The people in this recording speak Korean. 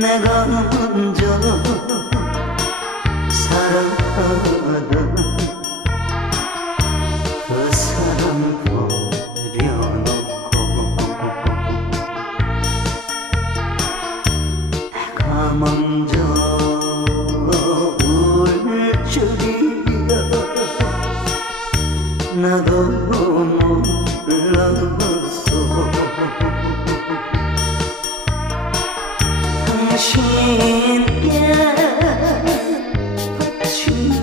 내가 먼저 사랑하던 그 사람 버려놓고 내가 먼저 울 줄이야 나도 몰랐어 당신께 바친